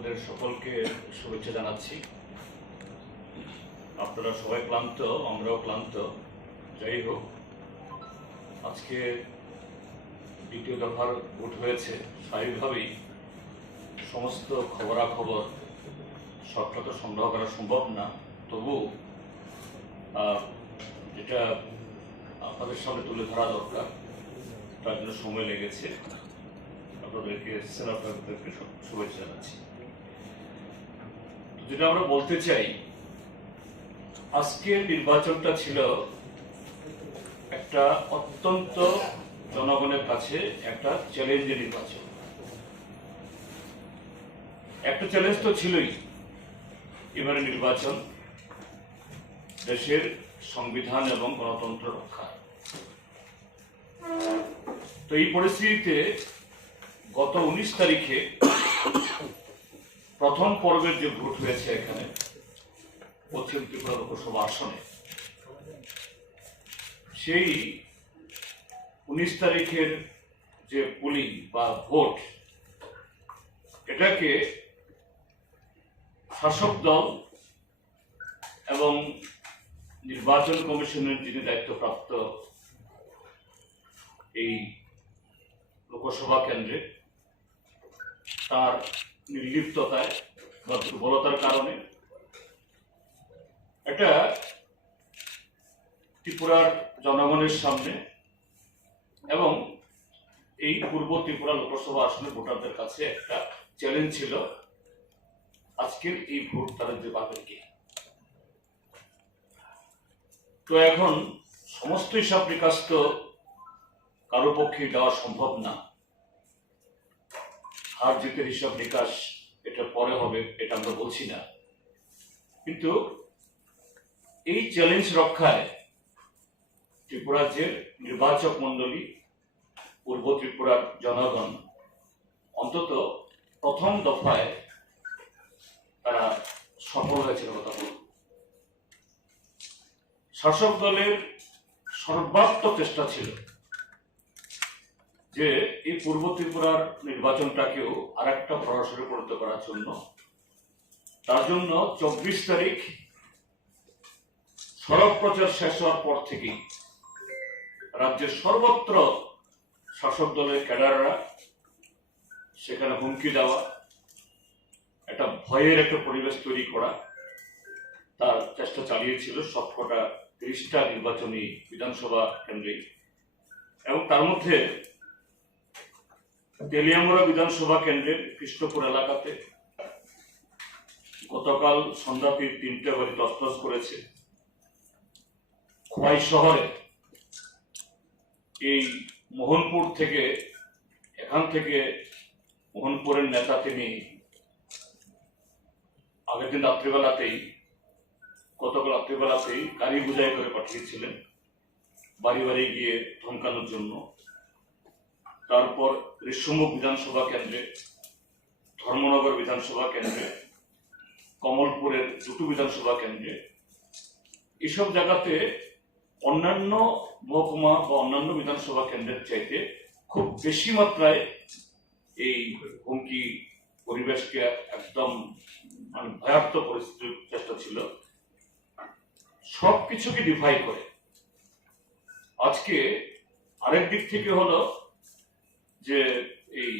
আপনাদের সকলকে শুভেচ্ছা জানাচ্ছি। আপনারা সবাই ক্লান্ত, আমরাও ক্লান্ত। যাই হোক, আজকে দ্বিতীয় দফার ভোট হয়েছে। স্বাভাবিকভাবেই সমস্ত খবরাখবর সবটা তো সংগ্রহ করা সম্ভব না। তবু যেটা আপনাদের সামনে তুলে ধরা দরকার, তার জন্য সময় লেগেছে। আপনাদেরকে সেনাপতিদেরকে শুভেচ্ছা জানাচ্ছি। যেটা আমরা বলতে চাই, আজকের নির্বাচনটা ছিল একটা অত্যন্ত জনগণের কাছে একটা চ্যালেঞ্জের নির্বাচন। একটা চ্যালেঞ্জ তো ছিলই এবারে নির্বাচন, দেশের সংবিধান এবং গণতন্ত্র রক্ষা। তো এই পরিস্থিতিতে গত উনিশ তারিখে প্রথম পর্বের যে ভোট হয়েছে এখানে পশ্চিম ত্রিপুরা লোকসভা আসনে, সেই উনিশ তারিখের যে পুলিং বা ভোট, এটাকে শাসক দল এবং নির্বাচন কমিশনের যিনি দায়িত্বপ্রাপ্ত এই লোকসভা কেন্দ্রে, তার নির্লিপ্ততায় বা দুর্বলতার কারণে। এটা ত্রিপুরার জনগণের সামনে এবং এই পূর্ব ত্রিপুরা লোকসভা আসনের ভোটারদের কাছে একটা চ্যালেঞ্জ ছিল, আজকের এই ভোট তারা যে পাবেন কি? তো এখন সমস্ত হিসাব নিকাশ তো কারও পক্ষে দেওয়া সম্ভব না। হার জিতের হিসাব নিকাশ এটা পরে হবে, এটা আমরা বলছি না। কিন্তু এই চ্যালেঞ্জ রক্ষায় ত্রিপুরার যে নির্বাচক মন্ডলী পূর্ব ত্রিপুরার জনগণ অন্তত প্রথম দফায় তারা সফল হয়েছিল কথা বলব শাসক দলের সর্বাত্মক চেষ্টা ছিল। যে এই পূর্ব ত্রিপুরার নির্বাচনটাকেও আর একটা প্রহসনে পরিণত করার জন্য। তার জন্য চব্বিশ তারিখ সড়ক প্রচার শেষ হওয়ার পর থেকেই রাজ্যের সর্বত্র শাসক দলের ক্যাডাররা সেখানে হুমকি দেওয়া, একটা ভয়ের একটা পরিবেশ তৈরি করা, তার চেষ্টা চালিয়েছিল সবকটা তিরিশটা নির্বাচনী বিধানসভা কেন্দ্রে। এবং তার মধ্যে তেলিয়ামুড়া বিধানসভা কেন্দ্রের কৃষ্ণপুর এলাকাতে গতকাল সন্ধ্যাতে তিনটে বাড়ি তসতস করেছে। খোয়াই শহরে এই মোহনপুর থেকে, এখান থেকে মোহনপুরের নেতা তিনি আগের দিন রাত্রিবেলাতেই, গতকাল রাত্রিবেলাতেই গাড়ি বুঝাই করে পাঠিয়েছিলেন বাড়ি বাড়ি গিয়ে ধমকানোর জন্য। তারপর ঋষ্যমুখ বিধানসভা কেন্দ্রে, ধর্মনগর বিধানসভা কেন্দ্রে, কমলপুরের দুটো বিধানসভা কেন্দ্রে, এসব জায়গাতে অন্যান্য মহকুমা বা অন্যান্য বিধানসভা কেন্দ্রের চাইতে খুব বেশি মাত্রায় এই হুমকি পরিবেশকে একদম মানে ভয়ার্থ পরিস্থিতির চেষ্টা ছিল। সবকিছুকে ডিফাই করে। আজকে আরেক দিক থেকে হলো যে এই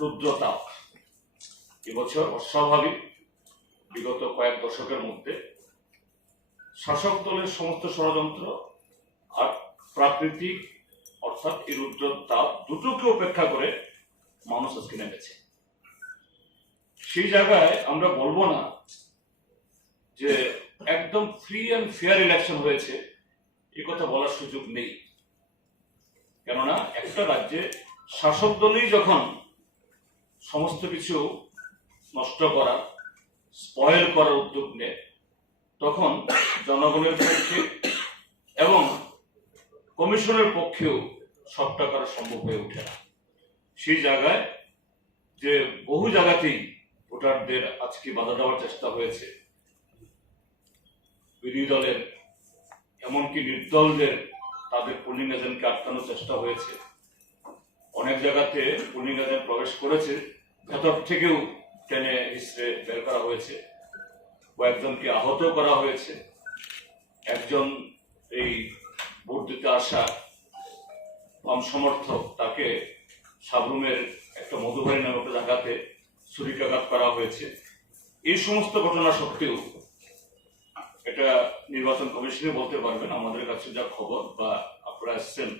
রুদ্রতাপ এবছর অস্বাভাবিক, বিগত কয়েক দশকের মধ্যে শাসক দলের সমস্ত ষড়যন্ত্র আর প্রাকৃতিক, অর্থাৎ এই রুদ্রতাপ দুটোকে উপেক্ষা করে মানুষ আজকে নেমেছে। সেই জায়গায় আমরা বলব না যে একদম ফ্রি অ্যান্ড ফেয়ার ইলেকশন হয়েছে, এ কথা বলার সুযোগ নেই। কেননা একটা রাজ্যে শাসক দলই যখন সমস্ত কিছু নষ্ট করা স্পয়েল করার উদ্যোগ নেয়, তখন জনগণের পক্ষে এবং কমিশনের পক্ষেও সবটা করা সম্ভব হয়ে ওঠে না। সেই জায়গায় যে বহু জায়গাতেই ভোটারদের আজকে বাধা দেওয়ার চেষ্টা হয়েছে, বিরোধী দলের, এমনকি নির্দলদের, তাদের পোলিং এজেন্টকে আটকানোর চেষ্টা হয়েছে। অনেক জায়গাতে এজেন্ট প্রবেশ করেছে। ভেতর থেকেও টেনে হিসড়ে বের করা হয়েছে। কয়েকজনকে আহত করা হয়েছে। একজন এই ভোট দিতে আসা বাম সমর্থক তাকে সাবরুমের একটা মধুবাড়ি নামক জায়গাতে ছুরিকাঘাত করা হয়েছে। এই সমস্ত ঘটনা সত্ত্বেও এটা নির্বাচন কমিশনে বলতে পারবেন। আমাদের কাছে যা খবর বা আপনারা এসছেন